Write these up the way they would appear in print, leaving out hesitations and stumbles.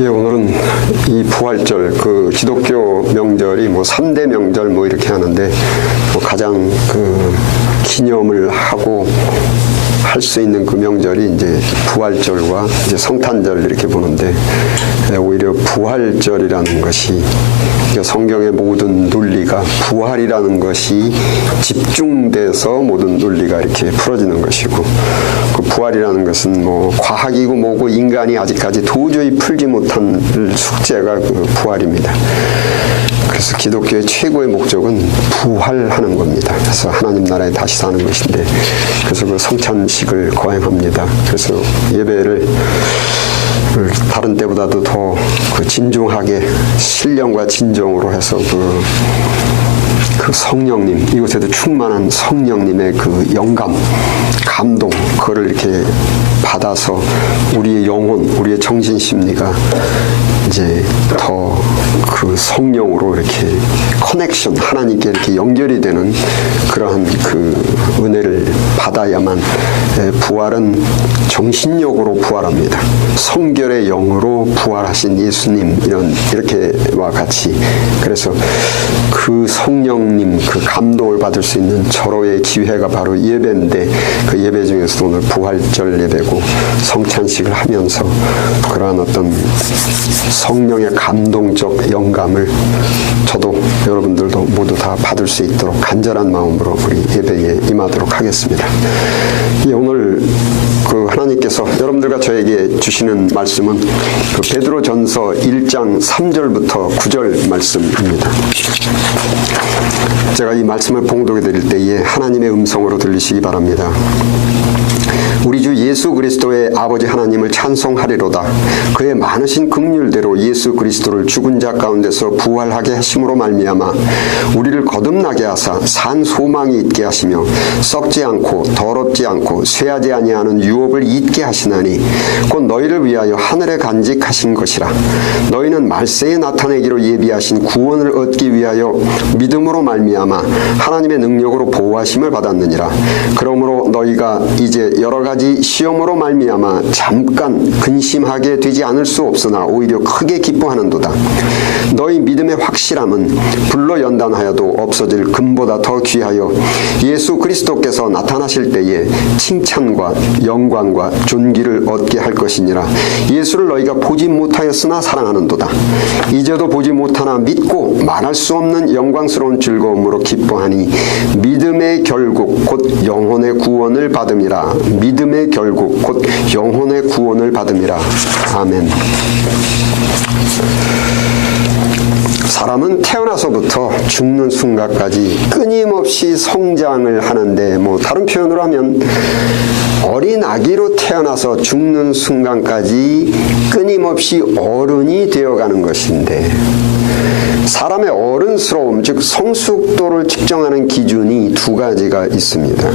예, 오늘은 이 부활절, 그 기독교 명절이 뭐 3대 명절 뭐 이렇게 하는데 뭐 가장 그 기념을 하고 할 수 있는 그 명절이 이제 부활절과 이제 성탄절 이렇게 보는데, 오히려 부활절이라는 것이 성경의 모든 논리가 부활이라는 것이 집중돼서 모든 논리가 이렇게 풀어지는 것이고, 그 부활이라는 것은 뭐 과학이고 뭐고 인간이 아직까지 도저히 풀지 못한 숙제가 그 부활입니다. 그래서 기독교의 최고의 목적은 부활하는 겁니다. 그래서 하나님 나라에 다시 사는 것인데, 그래서 그 성찬식을 거행합니다. 그래서 예배를 다른 때보다도 더 그 진중하게 신령과 진정으로 해서 그 성령님, 이곳에도 충만한 성령님의 그 영감, 감동, 그거를 이렇게 받아서 우리의 영혼, 우리의 정신심리가 이제 더 그 성령으로 이렇게 커넥션, 하나님께 이렇게 연결이 되는 그러한 그 은혜를 받아야만, 부활은 정신력으로 부활합니다. 성결의 영으로 부활하신 예수님, 이렇게와 같이. 그래서 그 성령님 그 감동을 받을 수 있는 절호의 기회가 바로 예배인데, 그 예배 중에서도 오늘 부활절 예배고 성찬식을 하면서 그러한 어떤 성령의 감동적 영감을 저도 여러분들도 모두 다 받을 수 있도록 간절한 마음으로 우리 예배에 임하도록 하겠습니다. 오늘 그 하나님께서 여러분들과 저에게 주시는 말씀은 그 베드로전서 1장 3절부터 9절 말씀입니다. 제가 이 말씀을 봉독해 드릴 때에 하나님의 음성으로 들리시기 바랍니다. 우리 주 예수 그리스도의 아버지 하나님을 찬송하리로다. 그의 많으신 긍휼대로 예수 그리스도를 죽은 자 가운데서 부활하게 하심으로 말미암아 우리를 거듭나게 하사 산 소망이 있게 하시며 썩지 않고 더럽지 않고 쇠하지 아니하는 유업을 잊게 하시나니 곧 너희를 위하여 하늘에 간직하신 것이라. 너희는 말세에 나타내기로 예비하신 구원을 얻기 위하여 믿음으로 말미암아 하나님의 능력으로 보호하심을 받았느니라. 그러므로 너희가 이제 여러 가지 시험으로 말미암아 잠깐 근심하게 되지 않을 수 없으나 오히려 크게 기뻐하는도다. 너희 믿음의 확실함은 불로 연단하여도 없어질 금보다 더 귀하여 예수 그리스도께서 나타나실 때에 칭찬과 영광과 존귀를 얻게 할 것이니라. 예수를 너희가 보지 못하였으나 사랑하는도다. 이제도 보지 못하나 믿고 말할 수 없는 영광스러운 즐거움으로 기뻐하니 믿음의 결국 곧 영혼의 구원을 받음이라. 믿음의 결국 곧 영혼의 구원을 받음이라. 아멘. 사람은 태어나서부터 죽는 순간까지 끊임없이 성장을 하는데, 뭐 다른 표현으로 하면 어린 아기로 태어나서 죽는 순간까지 끊임없이 어른이 되어가는 것인데, 사람의 어른스러움, 즉 성숙도를 측정하는 기준이 두 가지가 있습니다.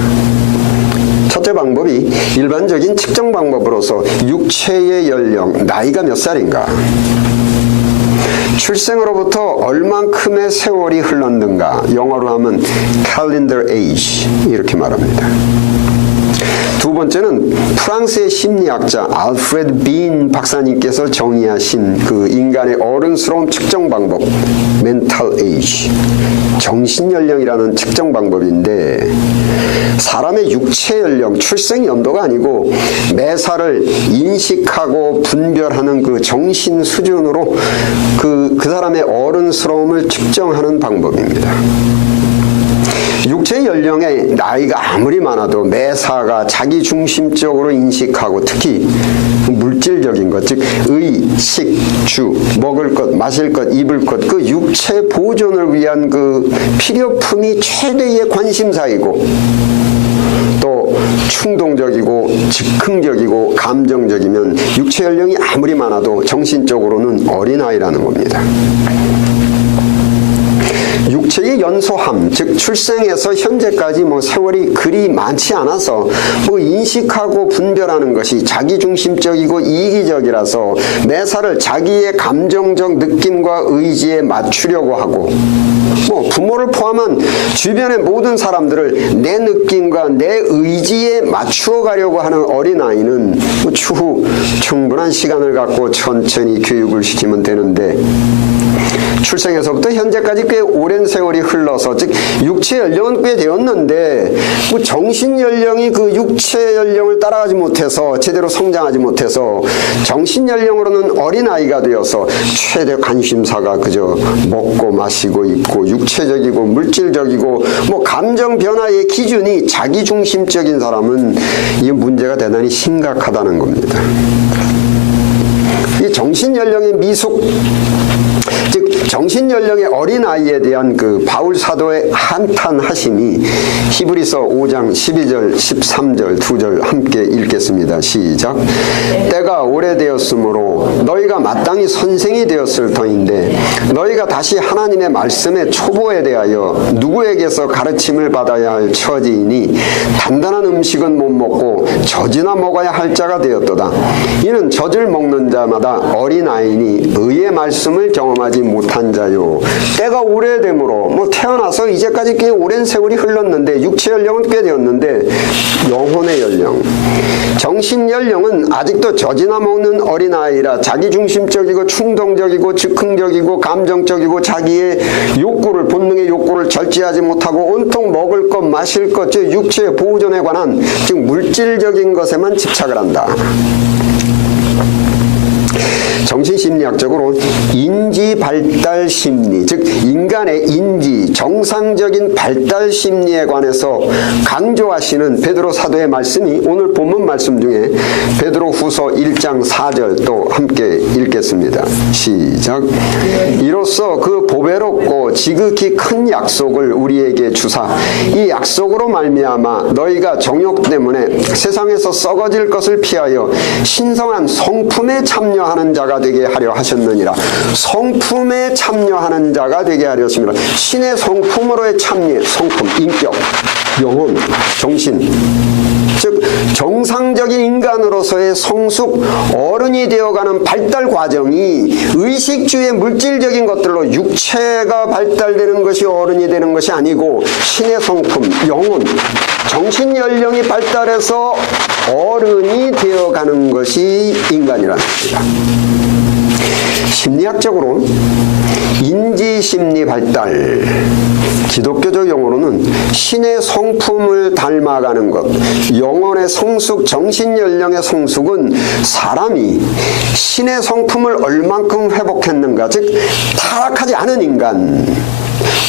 첫째 방법이 일반적인 측정 방법으로서 육체의 연령, 나이가 몇 살인가, 출생으로부터 얼만큼의 세월이 흘렀는가, 영어로 하면 calendar age 이렇게 말합니다. 두 번째는 프랑스의 심리학자 알프레드 빈 박사님께서 정의하신 그 인간의 어른스러움 측정 방법, mental age, 정신연령이라는 측정 방법인데, 사람의 육체 연령, 출생 연도가 아니고 매사를 인식하고 분별하는 그 정신 수준으로 그 사람의 어른스러움을 측정하는 방법입니다. 육체 연령의 나이가 아무리 많아도 매사가 자기 중심적으로 인식하고, 특히 물질적인 것, 즉 의, 식, 주, 먹을 것, 마실 것, 입을 것, 그 육체 보존을 위한 그 필요품이 최대의 관심사이고, 또 충동적이고 즉흥적이고 감정적이면 육체 연령이 아무리 많아도 정신적으로는 어린아이라는 겁니다. 육체의 연소함, 즉 출생에서 현재까지 뭐 세월이 그리 많지 않아서 뭐 인식하고 분별하는 것이 자기중심적이고 이기적이라서 매사를 자기의 감정적 느낌과 의지에 맞추려고 하고, 뭐 부모를 포함한 주변의 모든 사람들을 내 느낌과 내 의지에 맞추어 가려고 하는 어린아이는 추후 충분한 시간을 갖고 천천히 교육을 시키면 되는데, 출생에서부터 현재까지 꽤 오랜 세월이 흘러서, 즉 육체 연령은 꽤 되었는데 뭐 정신 연령이 그 육체 연령을 따라가지 못해서 제대로 성장하지 못해서 정신 연령으로는 어린아이가 되어서 최대 관심사가 그저 먹고 마시고 입고 육체적이고 물질적이고 뭐 감정 변화의 기준이 자기중심적인 사람은 이 문제가 대단히 심각하다는 겁니다. 이 정신 연령의 미숙, 즉 정신연령의 어린아이에 대한 그 바울 사도의 한탄하심이 히브리서 5장 12절 13절 2절 함께 읽겠습니다. 시작. 때가 오래되었으므로 너희가 마땅히 선생이 되었을 터인데 너희가 다시 하나님의 말씀의 초보에 대하여 누구에게서 가르침을 받아야 할 처지이니 단단한 음식은 못 먹고 젖이나 먹어야 할 자가 되었도다. 이는 젖을 먹는 자마다 어린아이니 의의 말씀을 경험하지 못한 자요. 때가 오래되므로 뭐 태어나서 이제까지 꽤 오랜 세월이 흘렀는데 육체 연령은 꽤 되었는데 영혼의 연령, 정신 연령은 아직도 젖이나 먹는 어린아이라 자기중심적이고 충동적이고 즉흥적이고 감정적이고 자기의 욕구를 본능의 욕구를 절제하지 못하고 온통 먹을 것 마실 것 즉 육체의 보존에 관한 즉 물질적인 것에만 집착을 한다. 정신심리학적으로 인지 발달 심리, 즉 인간의 인지, 정상적인 발달 심리에 관해서 강조하시는 베드로 사도의 말씀이 오늘 본문 말씀 중에 베드로 후서 1장 4절 또 함께 읽겠습니다. 시작. 이로써 그 보배롭고 지극히 큰 약속을 우리에게 주사 이 약속으로 말미암아 너희가 정욕 때문에 세상에서 썩어질 것을 피하여 신성한 성품에 참여하는 자가 되게 하려 하셨느니라. 성품에 참여하는 자가 되게 하려 하십니다. 신의 성품으로의 참여, 성품, 인격, 영혼, 정신, 즉 정상적인 인간으로서의 성숙, 어른이 되어가는 발달 과정이 의식주의 물질적인 것들로 육체가 발달되는 것이 어른이 되는 것이 아니고 신의 성품, 영혼, 정신 연령이 발달해서 어른이 되어가는 것이 인간이라는 겁니다. 심리학적으로 인지심리 발달, 기독교적 용어로는 신의 성품을 닮아가는 것, 영혼의 성숙, 정신연령의 성숙은 사람이 신의 성품을 얼만큼 회복했는가, 즉 타락하지 않은 인간,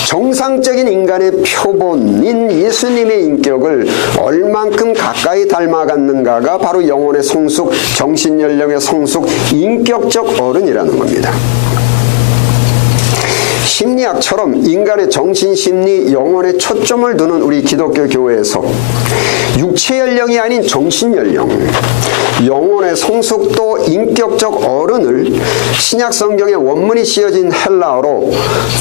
정상적인 인간의 표본인 예수님의 인격을 얼만큼 가까이 닮아갔는가가 바로 영혼의 성숙, 정신연령의 성숙, 인격적 어른이라는 겁니다. 심리학처럼 인간의 정신심리, 영혼에 초점을 두는 우리 기독교 교회에서 육체 연령이 아닌 정신 연령, 영혼의 성숙도 인격적 어른을 신약 성경의 원문이 씌어진 헬라어로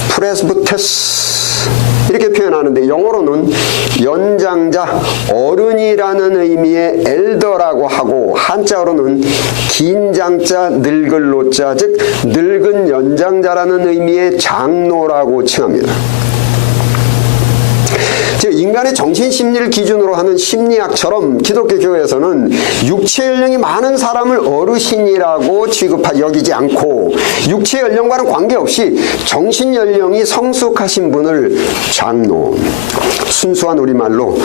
프레스부테스 이렇게 표현하는데 영어로는 연장자, 어른이라는 의미의 엘더라고 하고 한자어로는 긴 장자, 늙을 노자, 즉 늙은 연장자라는 의미의 장로라고 칭합니다. 즉 인간의 정신심리를 기준으로 하는 심리학처럼 기독교 교회에서는 육체 연령이 많은 사람을 어르신이라고 여기지 않고 육체 연령과는 관계없이 정신 연령이 성숙하신 분을 장로, 순수한 우리말로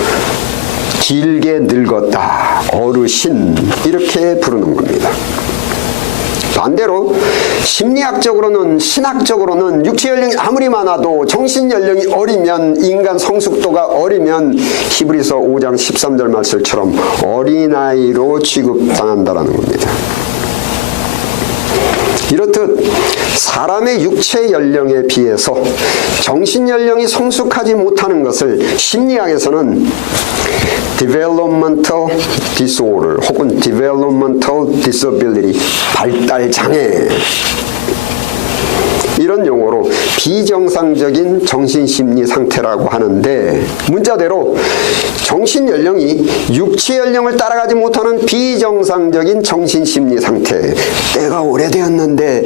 길게 늙었다, 어르신 이렇게 부르는 겁니다. 반대로 심리학적으로는 신학적으로는 육체 연령이 아무리 많아도 정신 연령이 어리면 인간 성숙도가 어리면 히브리서 5장 13절 말씀처럼 어린아이로 취급당한다는 겁니다. 이렇듯 사람의 육체 연령에 비해서 정신 연령이 성숙하지 못하는 것을 심리학에서는 developmental disorder 혹은 developmental disability, 발달 장애 이런 용어로 비정상적인 정신심리 상태라고 하는데, 문자대로 정신연령이 육체연령을 따라가지 못하는 비정상적인 정신심리 상태. 때가 오래되었는데,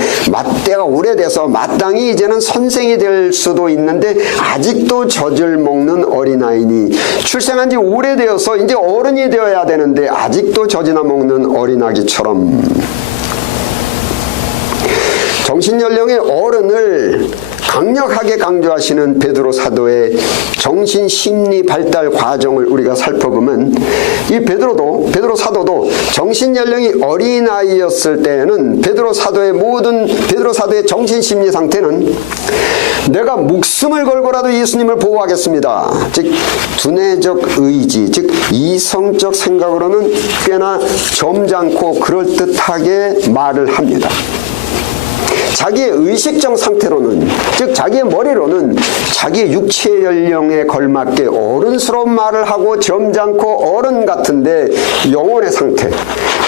때가 오래돼서 마땅히 이제는 선생이 될 수도 있는데 아직도 젖을 먹는 어린아이니, 출생한 지 오래되어서 이제 어른이 되어야 되는데 아직도 젖이나 먹는 어린아기처럼, 정신연령의 어른을 강력하게 강조하시는 베드로 사도의 정신심리 발달 과정을 우리가 살펴보면, 이 베드로 사도도 정신연령이 어린아이였을 때에는 베드로 사도의 정신심리 상태는 내가 목숨을 걸고라도 예수님을 보호하겠습니다. 즉 두뇌적 의지, 즉 이성적 생각으로는 꽤나 점잖고 그럴듯하게 말을 합니다. 자기의 의식적 상태로는, 즉 자기의 머리로는 자기의 육체 연령에 걸맞게 어른스러운 말을 하고 점잖고 어른 같은데, 영혼의 상태,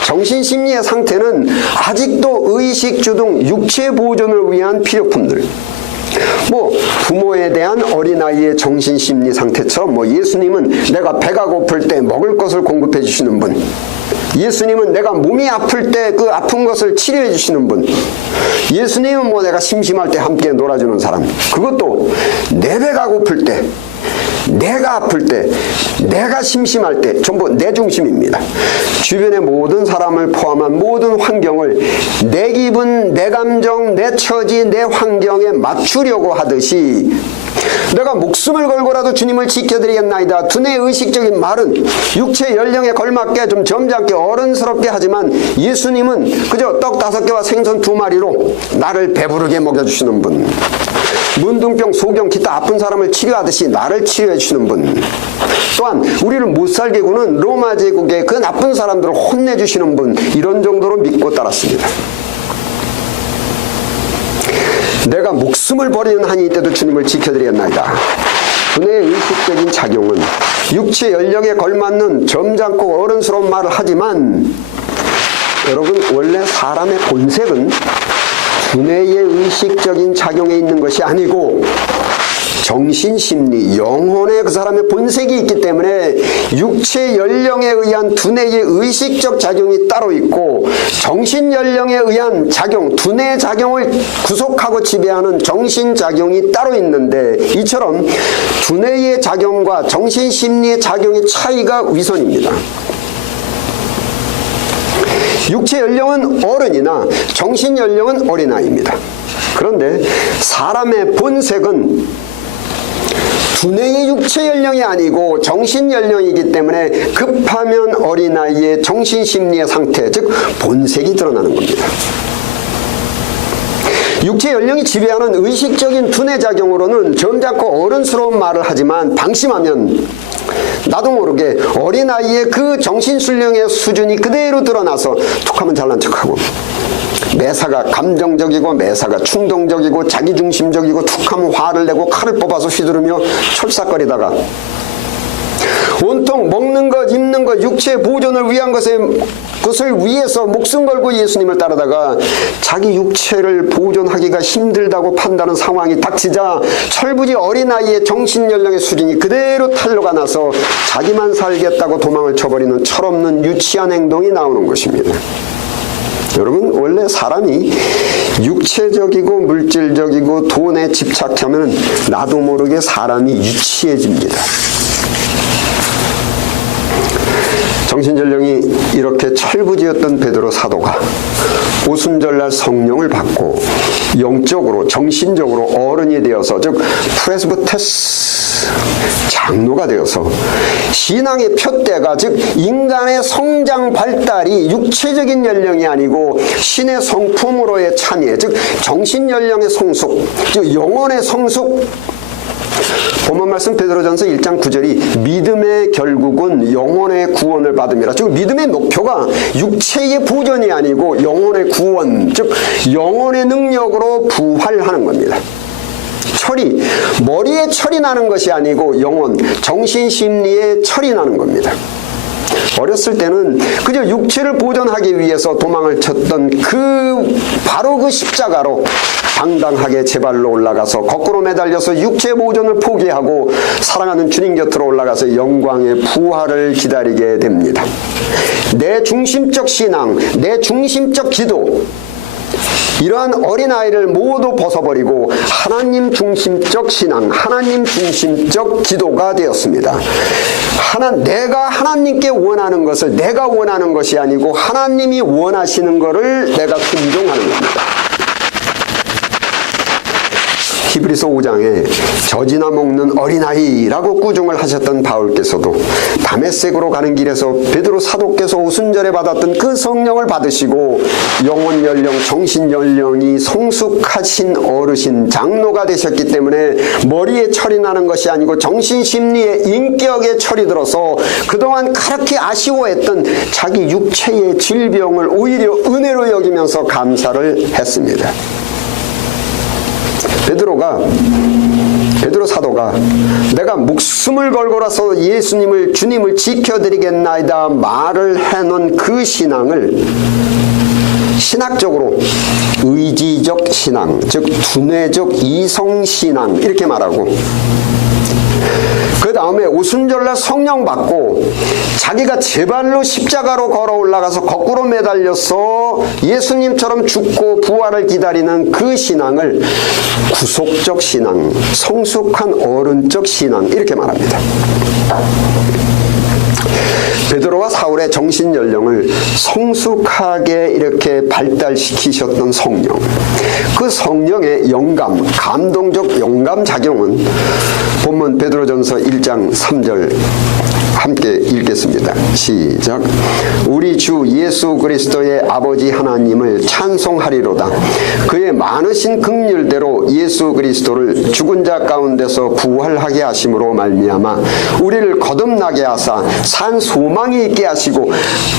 정신심리의 상태는 아직도 의식주둥 육체 보존을 위한 필요품들, 부모에 대한 어린아이의 정신심리 상태처럼, 예수님은 내가 배가 고플 때 먹을 것을 공급해 주시는 분, 예수님은 내가 몸이 아플 때 그 아픈 것을 치료해 주시는 분, 예수님은 내가 심심할 때 함께 놀아주는 사람, 그것도 내 배가 고플 때, 내가 아플 때, 내가 심심할 때 전부 내 중심입니다. 주변의 모든 사람을 포함한 모든 환경을 내 기분, 내 감정, 내 처지, 내 환경에 맞추려고 하듯이, 내가 목숨을 걸고라도 주님을 지켜드리겠나이다. 두뇌 의식적인 말은 육체 연령에 걸맞게 좀 점잖게 어른스럽게 하지만, 예수님은 그저 떡 5개와 생선 2마리로 나를 배부르게 먹여주시는 분, 문둥병, 소경, 기타 아픈 사람을 치료하듯이 나를 치료해 주시는 분, 또한 우리를 못살게 구는 로마 제국의 그 나쁜 사람들을 혼내주시는 분, 이런 정도로 믿고 따랐습니다. 내가 목숨을 버리는 한이 때도 주님을 지켜드리겠나이다. 두뇌의 의식적인 작용은 육체 연령에 걸맞는 점잖고 어른스러운 말을 하지만, 여러분, 원래 사람의 본색은 두뇌의 의식적인 작용에 있는 것이 아니고 정신심리, 영혼의 그 사람의 본색이 있기 때문에 육체 연령에 의한 두뇌의 의식적 작용이 따로 있고, 정신연령에 의한 작용, 두뇌 작용을 구속하고 지배하는 정신작용이 따로 있는데, 이처럼 두뇌의 작용과 정신심리의 작용의 차이가 위선입니다. 육체 연령은 어른이나 정신 연령은 어린아이입니다. 그런데 사람의 본색은 두뇌의 육체 연령이 아니고 정신 연령이기 때문에 급하면 어린아이의 정신심리의 상태, 즉 본색이 드러나는 겁니다. 육체 연령이 지배하는 의식적인 두뇌 작용으로는 점잖고 어른스러운 말을 하지만, 방심하면 나도 모르게 어린아이의 그 정신순령의 수준이 그대로 드러나서 툭하면 잘난 척하고, 매사가 감정적이고 매사가 충동적이고 자기중심적이고, 툭하면 화를 내고 칼을 뽑아서 휘두르며 철삭거리다가, 온통 먹는 것, 입는 것, 육체 보존을 위한 것을 위해서 목숨 걸고 예수님을 따르다가 자기 육체를 보존하기가 힘들다고 판단하는 상황이 닥치자 철부지 어린아이의 정신연령의 수준이 그대로 탄로가 나서 자기만 살겠다고 도망을 쳐버리는 철없는 유치한 행동이 나오는 것입니다. 여러분, 원래 사람이 육체적이고 물질적이고 돈에 집착하면 나도 모르게 사람이 유치해집니다. 정신연령이 이렇게 철부지였던 베드로 사도가 오순절날 성령을 받고 영적으로, 정신적으로 어른이 되어서, 즉 프레스비테스 장로가 되어서 신앙의 표대가, 즉 인간의 성장 발달이 육체적인 연령이 아니고 신의 성품으로의 참여, 즉 정신연령의 성숙, 즉 영혼의 성숙. 본문 말씀 베드로전서 1장 9절이 믿음의 결국은 영혼의 구원을 받음이라. 즉 믿음의 목표가 육체의 보존이 아니고 영혼의 구원, 즉 영혼의 능력으로 부활하는 겁니다. 철이, 머리에 철이 나는 것이 아니고 영혼, 정신심리에 철이 나는 겁니다. 어렸을 때는 그저 육체를 보존하기 위해서 도망을 쳤던 바로 그 십자가로 당당하게 제 발로 올라가서 거꾸로 매달려서 육체 보존을 포기하고 사랑하는 주님 곁으로 올라가서 영광의 부활을 기다리게 됩니다. 내 중심적 신앙, 내 중심적 기도, 이러한 어린아이를 모두 벗어버리고 하나님 중심적 신앙, 하나님 중심적 기도가 되었습니다. 내가 하나님께 원하는 것을 내가 원하는 것이 아니고 하나님이 원하시는 것을 내가 순종하는 겁니다. 히브리서 5장에 젖이나 먹는 어린아이라고 꾸중을 하셨던 바울께서도 다메섹으로 가는 길에서 베드로 사도께서 오순절에 받았던 그 성령을 받으시고 영혼 연령, 정신 연령이 성숙하신 어르신, 장로가 되셨기 때문에 머리에 철이 나는 것이 아니고 정신 심리에 인격에 철이 들어서 그동안 그렇게 아쉬워했던 자기 육체의 질병을 오히려 은혜로 여기면서 감사를 했습니다. 베드로 사도가 내가 목숨을 걸고라서 주님을 지켜드리겠나이다 말을 해놓은 그 신앙을 신학적으로 의지적 신앙, 즉 두뇌적 이성신앙 이렇게 말하고, 그 다음에 오순절날 성령 받고 자기가 제 발로 십자가로 걸어 올라가서 거꾸로 매달려서 예수님처럼 죽고 부활을 기다리는 그 신앙을 구속적 신앙, 성숙한 어른적 신앙 이렇게 말합니다. 베드로와 사울의 정신 연령을 성숙하게 이렇게 발달시키셨던 성령, 그 성령의 영감, 감동적 영감 작용은 본문 베드로전서 1장 3절 함께 읽겠습니다. 시작. 우리 주 예수 그리스도의 아버지 하나님을 찬송하리로다. 그의 많으신 긍휼대로 예수 그리스도를 죽은 자 가운데서 부활하게 하심으로 말미암아 우리를 거듭나게 하사 산 소망이 있게 하시고,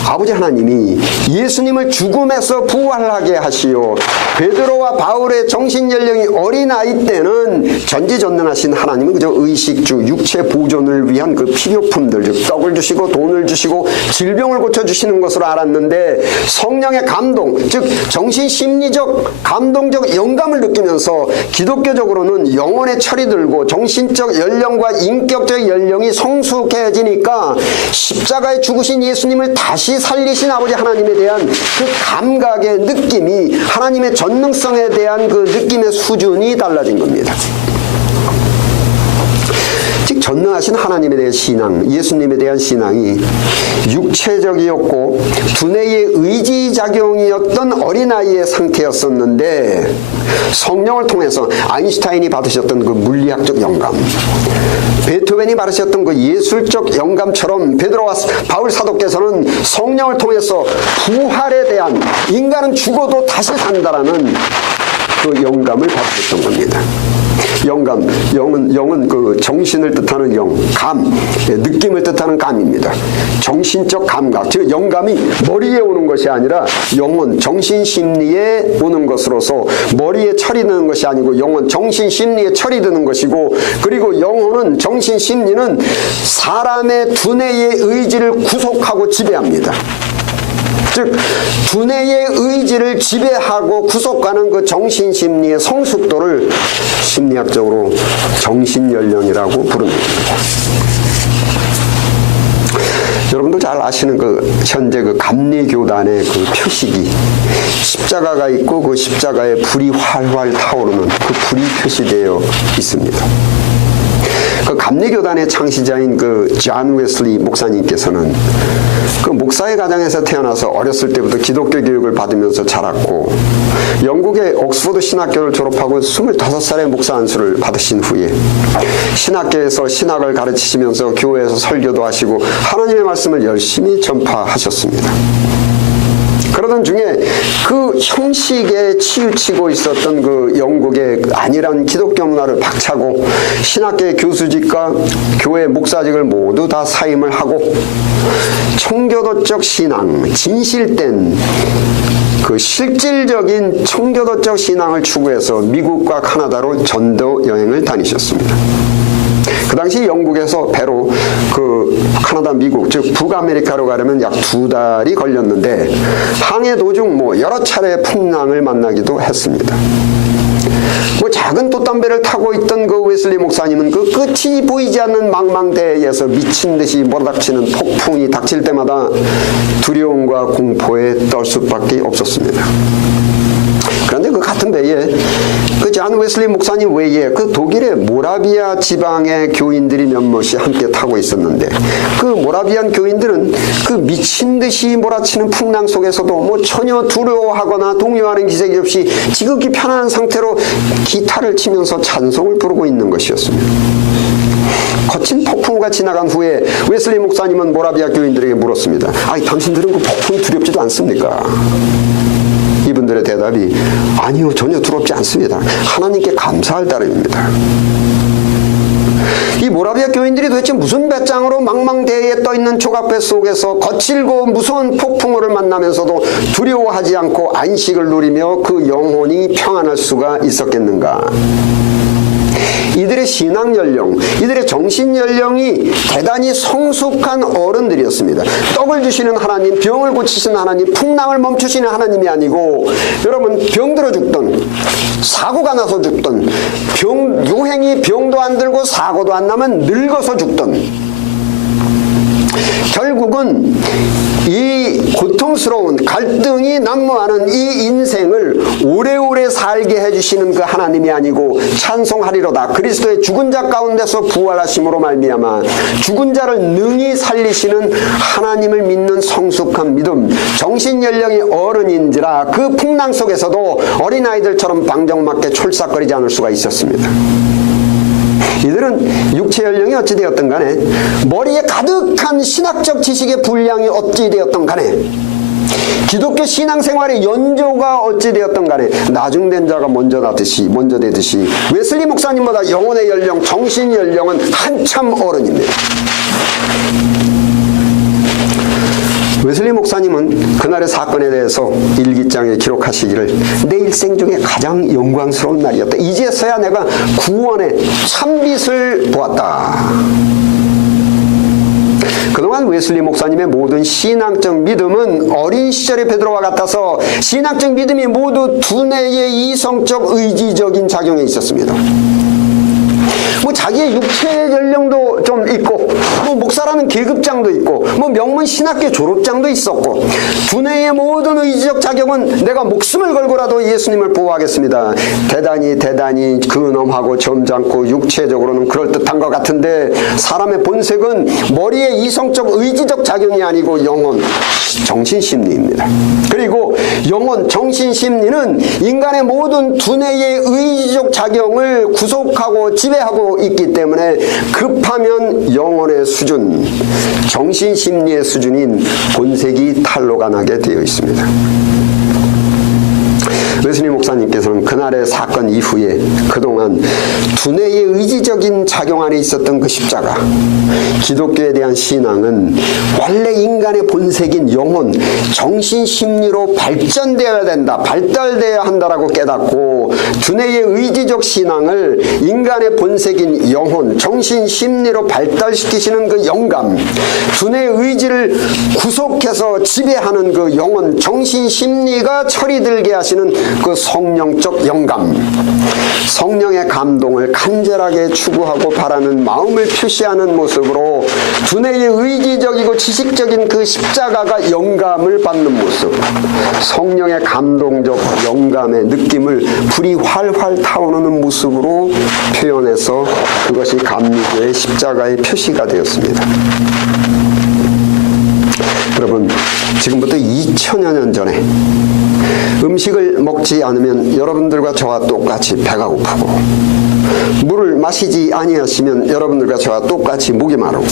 아버지 하나님이 예수님을 죽음에서 부활하게 하시오. 베드로와 바울의 정신연령이 어린아이 때는 전지전능하신 하나님은 그저 의식주, 육체 보존을 위한 그 필요품들, 즉 떡을 주시고 돈을 주시고 질병을 고쳐주시는 것으로 알았는데, 성령의 감동, 즉 정신심리적 감동적 영감을 느끼면서 기독교적으로는 영혼의 철이 들고 정신적 연령과 인격적 연령이 성숙해지니까 십자가에 죽으신 예수님을 다시 살리신 아버지 하나님에 대한 그 감각의 느낌이, 하나님의 전능성에 대한 그 느낌의 수준이 달라진 겁니다. 즉 전능하신 하나님에 대한 신앙, 예수님에 대한 신앙이 육체적이었고 두뇌의 의지작용이었던 어린아이의 상태였었는데, 성령을 통해서 아인슈타인이 받으셨던 그 물리학적 영감, 베토벤이 받으셨던 그 예술적 영감처럼 베드로와 바울 사도께서는 성령을 통해서 부활에 대한, 인간은 죽어도 다시 산다라는 그 영감을 받으셨던 겁니다. 영감, 영은 그 정신을 뜻하는 영, 감, 느낌을 뜻하는 감입니다. 정신적 감각, 즉 영감이 머리에 오는 것이 아니라 영혼, 정신심리에 오는 것으로서 머리에 철이 드는 것이 아니고 영혼, 정신심리에 철이 드는 것이고, 그리고 영혼은, 정신심리는 사람의 두뇌의 의지를 구속하고 지배합니다. 즉 두뇌의 의지를 지배하고 구속하는 그 정신심리의 성숙도를 심리학적으로 정신연령이라고 부르는 겁니다. 여러분도 잘 아시는 그 현재 그 감리교단의 그 표식이 십자가가 있고, 그 십자가에 불이 활활 타오르는 그 불이 표시되어 있습니다. 그 감리교단의 창시자인 그 존 웨슬리 목사님께서는 그 목사의 가정에서 태어나서 어렸을 때부터 기독교 교육을 받으면서 자랐고, 영국의 옥스퍼드 신학교를 졸업하고 25살에 목사 안수를 받으신 후에 신학교에서 신학을 가르치시면서 교회에서 설교도 하시고 하나님의 말씀을 열심히 전파하셨습니다. 그러던 중에 그 형식에 치우치고 있었던 그 영국의 안일한 기독교 문화를 박차고 신학계의 교수직과 교회 목사직을 모두 다 사임을 하고 청교도적 신앙, 진실된 그 실질적인 청교도적 신앙을 추구해서 미국과 카나다로 전도 여행을 다니셨습니다. 그 당시 영국에서 배로 그 카나다, 미국, 즉 북아메리카로 가려면 약 2달이 걸렸는데 항해 도중 뭐 여러 차례 풍랑을 만나기도 했습니다. 뭐 작은 돛담배를 타고 있던 그 웨슬리 목사님은 그 끝이 보이지 않는 망망대해에서 미친 듯이 몰아닥치는 폭풍이 닥칠 때마다 두려움과 공포에 떨 수밖에 없었습니다. 그런데 그 같은 배에 그 잔 웨슬리 목사님 외에 그 독일의 모라비아 지방의 교인들이 몇몇이 함께 타고 있었는데 그 모라비안 교인들은 그 미친 듯이 몰아치는 풍랑 속에서도 뭐 전혀 두려워하거나 동요하는 기색이 없이 지극히 편안한 상태로 기타를 치면서 찬송을 부르고 있는 것이었습니다. 거친 폭풍우가 지나간 후에 웨슬리 목사님은 모라비아 교인들에게 물었습니다. 당신들은 그 폭풍이 두렵지도 않습니까? 이분들의 대답이 아니요, 전혀 두렵지 않습니다. 하나님께 감사할 따름입니다. 이 모라비아 교인들이 도대체 무슨 배짱으로 망망대해에 떠있는 조각배 속에서 거칠고 무서운 폭풍우를 만나면서도 두려워하지 않고 안식을 누리며 그 영혼이 평안할 수가 있었겠는가? 이들의 신앙 연령, 이들의 정신 연령이 대단히 성숙한 어른들이었습니다. 떡을 주시는 하나님, 병을 고치시는 하나님, 풍랑을 멈추시는 하나님이 아니고 여러분 병들어 죽던, 사고가 나서 죽던, 유행이 병도 안 들고 사고도 안 나면 늙어서 죽던, 결국은 이 고통스러운 갈등이 난무하는 이 인생을 오래오래 살게 해주시는 그 하나님이 아니고 찬송하리로다. 그리스도의 죽은 자 가운데서 부활하심으로 말미암아 죽은 자를 능히 살리시는 하나님을 믿는 성숙한 믿음, 정신연령이 어른인지라 그 풍랑 속에서도 어린아이들처럼 방정맞게 촐싹거리지 않을 수가 있었습니다. 이들은 육체 연령이 어찌되었든 간에 머리에 가득한 신학적 지식의 분량이 어찌되었든 간에 기독교 신앙생활의 연조가 어찌되었든 간에 나중된 자가 먼저 되듯이 웨슬리 목사님보다 영혼의 연령, 정신 연령은 한참 어른입니다. 웨슬리 목사님은 그날의 사건에 대해서 일기장에 기록하시기를 내 일생 중에 가장 영광스러운 날이었다. 이제서야 내가 구원의 참빛을 보았다. 그동안 웨슬리 목사님의 모든 신앙적 믿음은 어린 시절의 베드로와 같아서 신앙적 믿음이 모두 두뇌의 이성적 의지적인 작용에 있었습니다. 뭐 자기의 육체 연령도 좀 있고 뭐 목사라는 계급장도 있고 뭐 명문 신학교 졸업장도 있었고 두뇌의 모든 의지적 작용은 내가 목숨을 걸고라도 예수님을 보호하겠습니다. 대단히 근엄하고 점잖고 육체적으로는 그럴듯한 것 같은데 사람의 본색은 머리의 이성적 의지적 작용이 아니고 영혼, 정신심리입니다. 그리고 영혼, 정신심리는 인간의 모든 두뇌의 의지적 작용을 구속하고 지배하고 있기 때문에 급하면 영혼의 수준, 정신심리의 수준인 본색이 탄로가 나게 되어 있습니다. 웨슬리 목사님께서는 그날의 사건 이후에 그동안 두뇌의 의지적인 작용 안에 있었던 그 십자가, 기독교에 대한 신앙은 원래 인간의 본색인 영혼, 정신심리로 발전되어야 된다, 발달되어야 한다라고 깨닫고 두뇌의 의지적 신앙을 인간의 본색인 영혼, 정신심리로 발달시키시는 그 영감, 두뇌의 의지를 구속해서 지배하는 그 영혼, 정신심리가 처리들게 하시는 그 성령적 영감, 성령의 감동을 간절하게 추구하고 바라는 마음을 표시하는 모습으로 두뇌의 의지적이고 지식적인 그 십자가가 영감을 받는 모습, 성령의 감동적 영감의 느낌을 불이 활활 타오르는 모습으로 표현해서 그것이 감리교의 십자가의 표시가 되었습니다. 여러분, 지금부터 2000여 년 전에 음식을 먹지 않으면 여러분들과 저와 똑같이 배가 고프고 물을 마시지 아니하시면 여러분들과 저와 똑같이 목이 마르고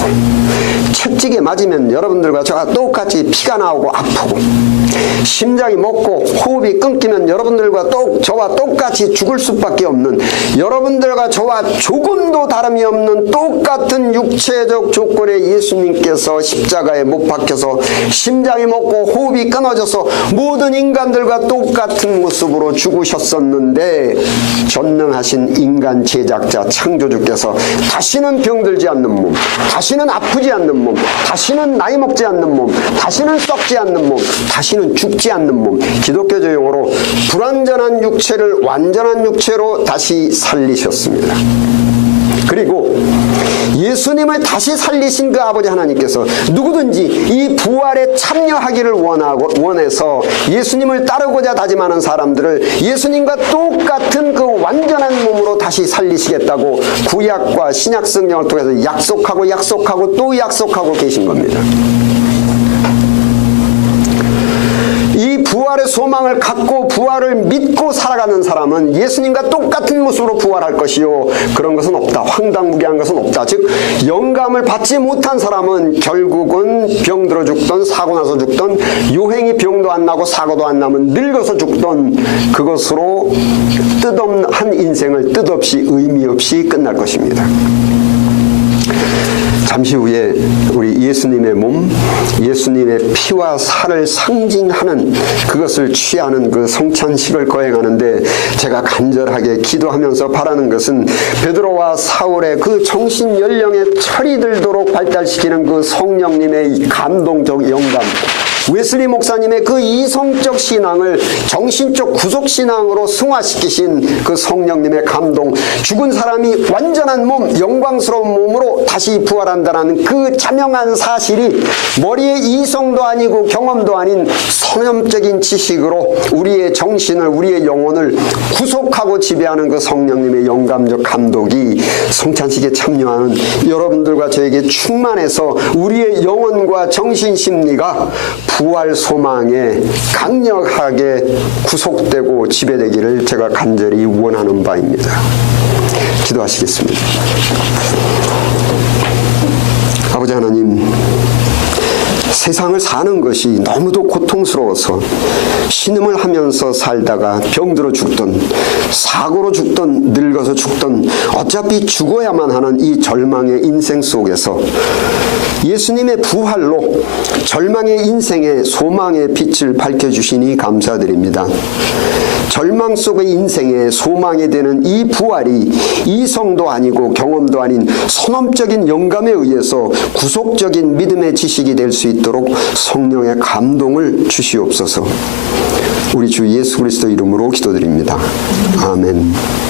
채찍에 맞으면 여러분들과 저와 똑같이 피가 나오고 아프고 심장이 멎고 호흡이 끊기면 여러분들과 저와 똑같이 죽을 수밖에 없는, 여러분들과 저와 조금도 다름이 없는 똑같은 육체적 조건에 예수님께서 십자가에 못 박혀서 심장이 멎고 호흡이 끊어져서 모든 인간들과 똑같은 모습으로 죽으셨었는데 전능하신 인간 만든 제작자 창조주께서 다시는 병들지 않는 몸, 다시는 아프지 않는 몸, 다시는 나이 먹지 않는 몸, 다시는 썩지 않는 몸, 다시는 죽지 않는 몸, 기독교적 용어로 불완전한 육체를 완전한 육체로 다시 살리셨습니다. 그리고 예수님을 다시 살리신 그 아버지 하나님께서 누구든지 이 부활에 참여하기를 원해서 예수님을 따르고자 다짐하는 사람들을 예수님과 똑같은 그 완전한 몸으로 다시 살리시겠다고 구약과 신약 성경을 통해서 약속하고 또 약속하고 계신 겁니다. 이 부활의 소망을 갖고 부활을 믿고 살아가는 사람은 예수님과 똑같은 모습으로 부활할 것이요, 그런 것은 없다. 황당무계한 것은 없다. 즉 영감을 받지 못한 사람은 결국은 병들어 죽던, 사고 나서 죽던, 요행이 병도 안 나고 사고도 안 나면 늙어서 죽던 그것으로 한 인생을 뜻없이 의미 없이 끝날 것입니다. 잠시 후에 우리 예수님의 몸, 예수님의 피와 살을 상징하는 그것을 취하는 그 성찬식을 거행하는데 제가 간절하게 기도하면서 바라는 것은 베드로와 사울의 그 정신 연령에 철이 들도록 발달시키는 그 성령님의 감동적 영감, 웨슬리 목사님의 그 이성적 신앙을 정신적 구속 신앙으로 승화시키신 그 성령님의 감동, 죽은 사람이 완전한 몸, 영광스러운 몸으로 다시 부활한다는 그 자명한 사실이 머리의 이성도 아니고 경험도 아닌 선염적인 지식으로 우리의 정신을, 우리의 영혼을 구속하고 지배하는 그 성령님의 영감적 감독이 성찬식에 참여하는 여러분들과 저에게 충만해서 우리의 영혼과 정신 심리가 부활 소망에 강력하게 구속되고 지배되기를 제가 간절히 원하는 바입니다. 기도하시겠습니다. 아버지 하나님, 세상을 사는 것이 너무도 고통스러워서 신음을 하면서 살다가 병들어 죽던, 사고로 죽던, 늙어서 죽던, 어차피 죽어야만 하는 이 절망의 인생 속에서 예수님의 부활로 절망의 인생의 소망의 빛을 밝혀주시니 감사드립니다. 절망 속의 인생에 소망이 되는 이 부활이 이성도 아니고 경험도 아닌 선험적인 영감에 의해서 구속적인 믿음의 지식이 될 수 있도록 성령의 감동을 주시옵소서. 우리 주 예수 그리스도 이름으로 기도드립니다. 아멘.